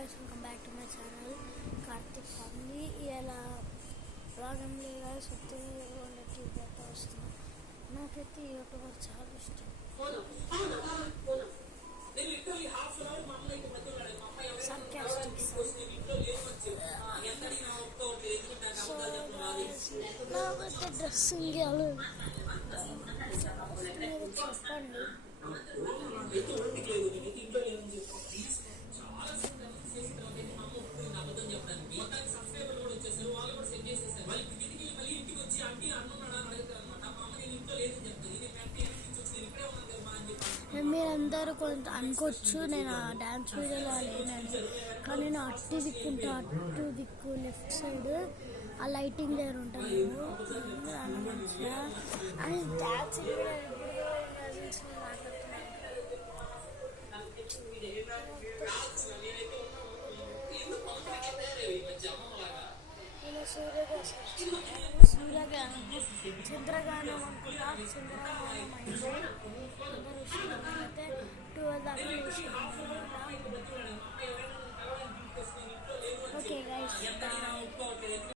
guys, welcome back to my channel Karthik family. ఇలా రాగం లేదా సత్య యూట్యూబర్ వస్తున్నా. నాకైతే యూట్యూబర్ చాలా ఇష్టం. నాకైతే డ్రెస్సింగ్ చెప్పండి. మీరందరూ కొంత అనుకోవచ్చు నేను డ్యాన్స్ వీడియోలో లేనని, కానీ నేను అటు దిక్కుంటా, అటు దిక్కు లెఫ్ట్ సైడ్ ఆ లైటింగ్ దగ్గర ఉంటాను మంచిగా అని డ్యాన్స్ సూర్యగానం చంద్రగానం అనుకుంటా. చంద్రగానం అయితే 12 దాకా